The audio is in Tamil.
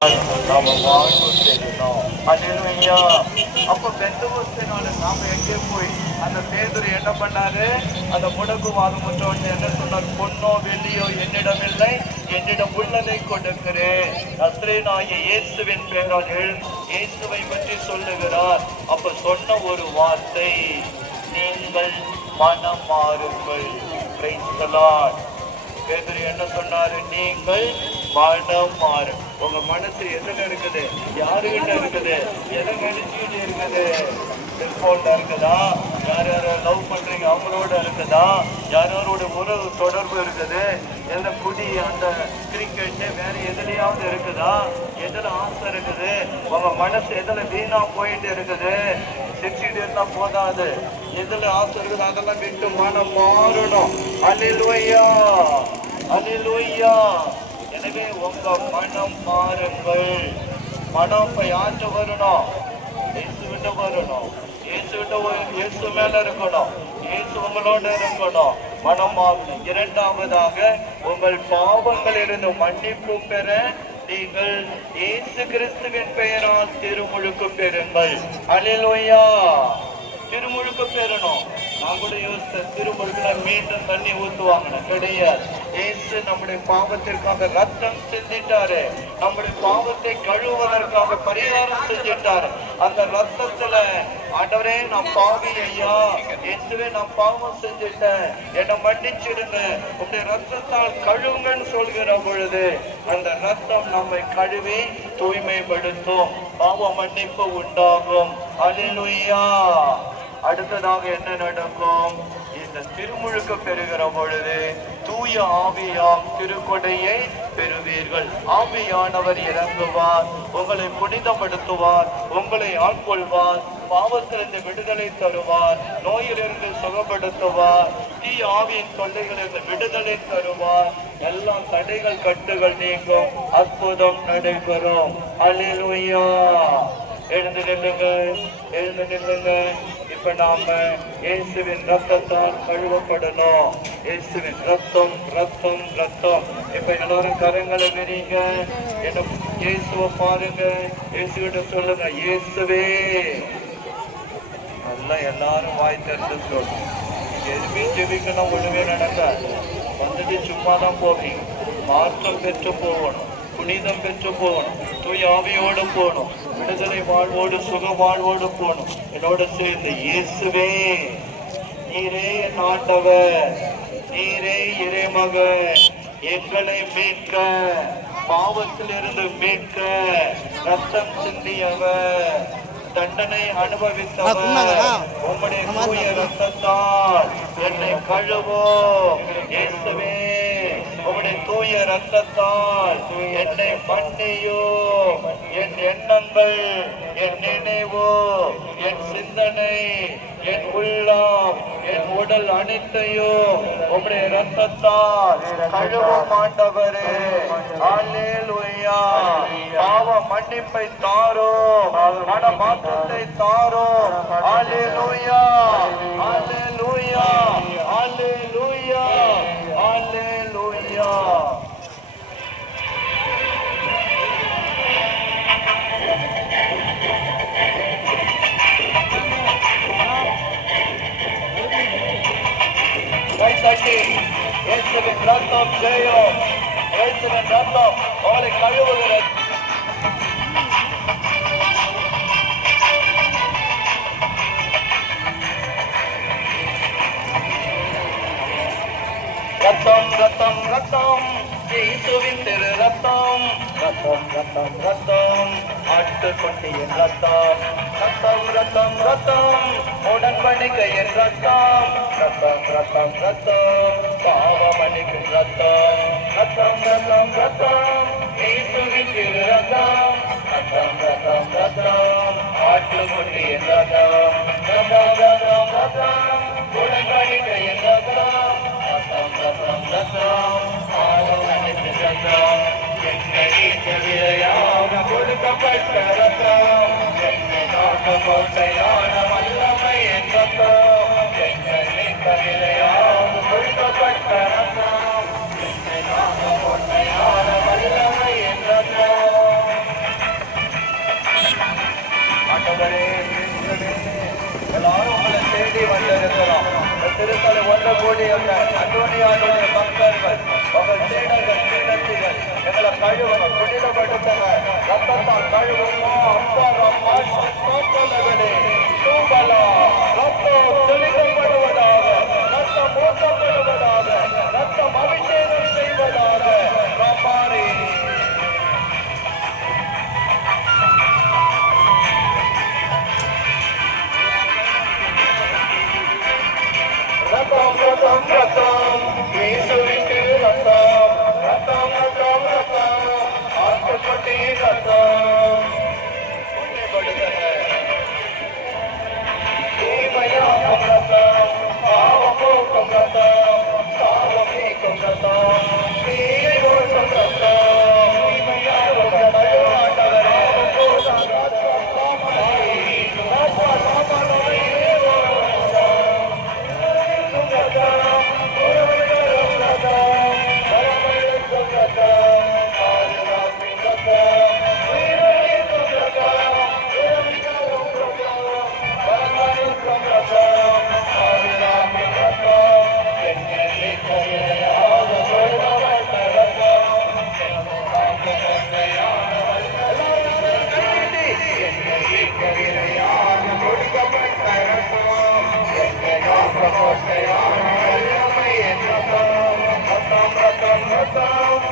நாம வாழ்வு செய்யணும் அல்லேலூயா அப்ப பெந்தகோஸ்தினால நாம எங்கே போய் அந்த பேதுரு என்ன பண்ணாரு அந்த முடக்கு வாதம் முற்றவன் என்ன சொன்னார் பொன்னோ வெள்ளியோ என்னிடமில்லை என்னிடம் உள்ளதை கொடுக்கிறேன் நஸ்ரேனாகிய இயேசுவின் பெயரால் இயேசுவை பற்றி சொல்லுகிறார் அப்ப சொன்ன ஒரு வார்த்தை நீங்கள் மனம் மாறுங்கள் Praise the பேதுரு என்ன சொன்னாரு நீங்கள் மனம் மாறு உங்க மனசு எதுல இருக்குது யாருகிட்ட இருக்குது எதை நினைச்சுட்டு இருக்குது? செல்போன்ல இருக்குதா? யார் யார லவ் பண்றீங்க? அவங்களோட இருக்குதா? யார் யாரோட உறவு தொடர்பு இருக்குது? எந்த குடி அந்த கிரிக்கெட்டு வேற எதுலையாவது இருக்குதா? எதுல ஆசை இருக்குது? உங்க மனசு எதுல வீணா போயிட்டு இருக்குது? சிரிச்சுட்டு இருந்தா போதாது. எதுல ஆசை இருக்குது அதெல்லாம் விட்டு மனம் மாறணும். அல்லேலூயா அல்லேலூயா எனவே உங்க மனம் மாறுங்கள். மனம் இப்ப யார்கிட்ட வரணும்? இயேசு விட்டு வரணும். இயேசு விட்டு இயேசு மேல இருக்கணும். இயேசு உங்களோட இருக்கணும். மனம் மாறணும் இரண்டாவதாக உங்கள் பாவங்கள் இருந்து மன்னிப்பு பெற நீங்கள் இயேசு கிறிஸ்துவின் பெயரால் திருமுழுக்கு பெறுங்கள். அலிலோயா திருமுழுக்கு பெறணும். நான் கூட யோசித்த திருமுழுக்குல மீண்டும் தண்ணி ஊத்துவாங்கன்னு. கிடையாது. ஏசு நம்முடைய பாவத்திற்காக ரத்தம் செஞ்சிட்டாரு. நம்முடைய பாவத்தை கழுவுவதற்காக பரிகாரம் செஞ்சிட்டாரு. அந்த ரத்தத்துல ஆண்டவரே நான் பாவி ஐயா. இயேசுவே நான் பாவம் செஞ்சிட்டேன். என்னை மன்னிச்சிடுங்க. உங்களுடைய ரத்தத்தால் கழுவுங்கன்னு சொல்கிற பொழுது அந்த ரத்தம் நம்மை கழுவி தூய்மைப்படுத்தும். பாவ மன்னிப்பு உண்டாகும். அலிலுயா அடுத்ததாக என்ன நடக்கும்? இந்த திருமுழுக்கு பெறுகிற பொழுது தூய ஆவியாம் திருக்கொடையை பெறுவீர்கள். ஆவியானவர் இறங்குவார் உங்களை புனிதப்படுத்துவார் உங்களை ஆட்கொள்வார் பாவத்திலிருந்து விடுதலை தருவார் நோயிலிருந்து சுகப்படுத்துவார் தீ ஆவியின் தொல்லைகளிலிருந்து விடுதலை தருவார். எல்லா தடைகள் கட்டுகள் நீங்கும். அற்புதம் நடைபெறும். அல்லேலூயா எழுந்து நில்லுங்க எழுந்து நில்லுங்க இப்ப நாம இயேசுவின் ரத்தத்தால் கழுவப்படணும். இயேசுவின் ரத்தம் ரத்தம் ரத்தம். இப்ப எல்லாரும் கரங்களை விரிங்க. என்ன இயேசுவை பாருங்க. இயேசுகிட்ட சொல்லுங்க இயேசுவே. நல்லா எல்லாரும் வாய் திறந்து சொல்லணும் எதுவுமே ஜெபிக்கணும் ஒண்ணுமே நடக்காது. வந்துட்டு சும்மா தான் போவீங்க. மாற்றம் பெற்று போகணும். புனிதம் பெற்று போகணும். தூய் ஆவியோடு போகணும். விடுதலை வாழ்வோடு சுக வாழ்வோடு போகணும். என்னோட சேர்ந்து இயேசுவே நீரே என் ஆண்டவர் நீரே இறைமகன். எங்களை மீட்க பாவத்திலிருந்து மீட்க ரத்தம் சிந்தியவர் தண்டனை அனுபவித்தவர். உம்முடைய தூய ரத்தத்தால் என்னை கழுவோ இயேசுவே உம்முடைய தூய ரத்தத்தால் என்னை மன்னியோ என் எண்ணங்கள் என் நினைவோ என் சிந்தனை என் உள்ளம் என் உடல் அனைத்தையும் உம்முடைய ரத்தத்தால் கழுவும் ஆண்டவரே. அல்லேலூயா பாவ மன்னிப்பை தாரோ மன மாற்றத்தை தாரோ அல்லேலூயா அல்லேலூயா ரத்தம் ஜெயம் இயேசுவின் ரத்தம் அவளை கழுவுகிறது. ரத்தம் ரத்தம் ரத்தம். இயேசுவின் திரு ரத்தம். ரத்தம் ரத்தம் ரத்தம். ஆட்டுக்குட்டியின் ரத்தம். ரத்தம் ரத்தம் ரத்தம். உடன்படிக்கையின் ரத்தம். ரத்தம் ரத்தம் ரத்தம். பாவமணிக்கும் ரத்தம் ரத்தம் ரத்தம் ரத்தம் இயேசுவின் திரு ரத்தம் ரத்தம் ரத்தம் ரத்தம் ஆட்டுக்குட்டியின் ரத்தம் ரத்தம் ரத்தம் ரத்தம் திருத்தலை ஒன்று கூடியிருந்த அன்னோனியாருடைய பக்தர்கள் உங்கள் சீடர்கள் சீடத்திகள் எங்களை கழுவுங்க குடியில படுத்துங்க ரத்தத்தால் கழுவுங்க அம்மா ரம்மா বাঁচাও